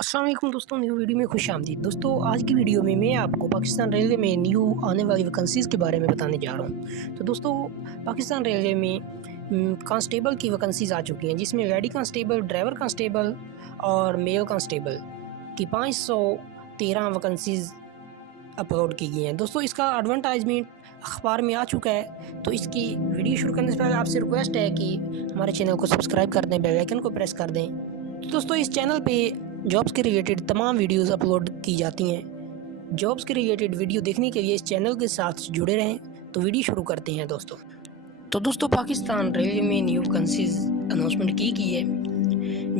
अस्सलाम वालेकुम दोस्तों, न्यू वीडियो में खुश आमदीद। दोस्तों, आज की वीडियो में मैं आपको पाकिस्तान रेलवे में न्यू आने वाली वैकेंसीज़ के बारे में बताने जा रहा हूँ। तो दोस्तों, पाकिस्तान रेलवे में कांस्टेबल की वैकेंसीज़ आ चुकी हैं, जिसमें लेडी कांस्टेबल, ड्राइवर कांस्टेबल और मेल कांस्टेबल की 513 वैकेंसीज़ अपलोड की गई हैं। दोस्तों, इसका एडवर्टाइजमेंट अखबार में आ चुका है। तो इसकी वीडियो शुरू करने से पहले आपसे रिक्वेस्ट है कि हमारे चैनल को सब्सक्राइब कर दें, बेल आइकन को प्रेस कर दें। तो दोस्तों, इस चैनल पे जॉब्स के रिलेटेड तमाम वीडियोस अपलोड की जाती हैं। जॉब्स के रिलेटेड वीडियो देखने के लिए इस चैनल के साथ जुड़े रहें। तो वीडियो शुरू करते हैं दोस्तों। तो दोस्तों, पाकिस्तान रेलवे में न्यू वैकेंसीज अनाउंसमेंट की गई है,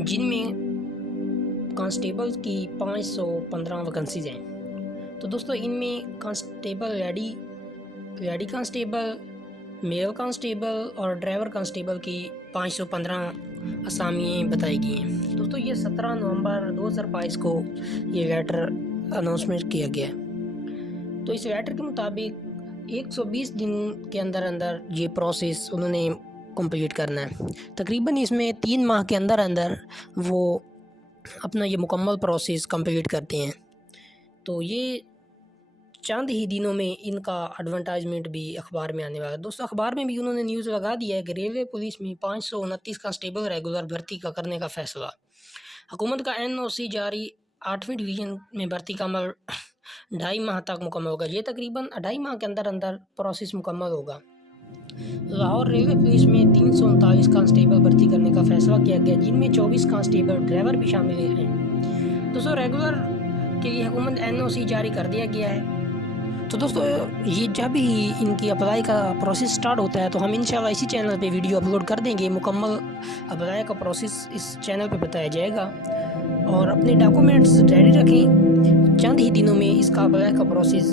जिनमें कांस्टेबल की 515 वैकेंसीज हैं। तो दोस्तों, इनमें constable lady constable, mail constable और ड्राइवर कांस्टेबल की 515 असामियाँ बताई गई हैं। दोस्तों, ये 17 नवंबर 2022 को ये लेटर अनाउंसमेंट किया गया है। तो इस लेटर के मुताबिक 120 दिन के अंदर अंदर ये प्रोसेस उन्होंने कंप्लीट करना है। तकरीबन इसमें 3 माह के अंदर अंदर वो अपना ये मुकम्मल प्रोसेस कंप्लीट करते हैं। तो ये चंद ही दिनों में इनका एडवर्टाइजमेंट भी अखबार में आने वाला है। दोस्तों, अखबार में भी उन्होंने न्यूज़ लगा दिया है कि रेलवे पुलिस में 529 कांस्टेबल रेगुलर भर्ती का करने का फैसला। हुकूमत का NOC जारी 8वीं डिवीज़न में भर्ती का अमल 2.5 माह तक मुकम्मल होगा। ये तकरीबन 2.5 माह के अंदर अंदर प्रोसेस मुकम्मल होगा। लाहौर रेलवे पुलिस में 339 कांस्टेबल भर्ती करने का फैसला किया गया, जिनमें 24 कांस्टेबल ड्राइवर भी शामिल हैं। दोस्तों, रेगुलर के लिए हुकूमत NOC जारी कर दिया गया है। तो दोस्तों, ये जब ही इनकी अप्लाई का प्रोसेस स्टार्ट होता है तो हम इंशाल्लाह इसी चैनल पे वीडियो अपलोड कर देंगे। मुकम्मल अप्लाई का प्रोसेस इस चैनल पे बताया जाएगा और अपने डॉक्यूमेंट्स रेडी रखें। चंद ही दिनों में इसका अप्लाई का प्रोसेस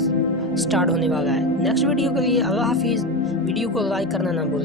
स्टार्ट होने वाला है। नेक्स्ट वीडियो के लिए अल्लाह हाफिज़। वीडियो को लाइक करना ना भूलें।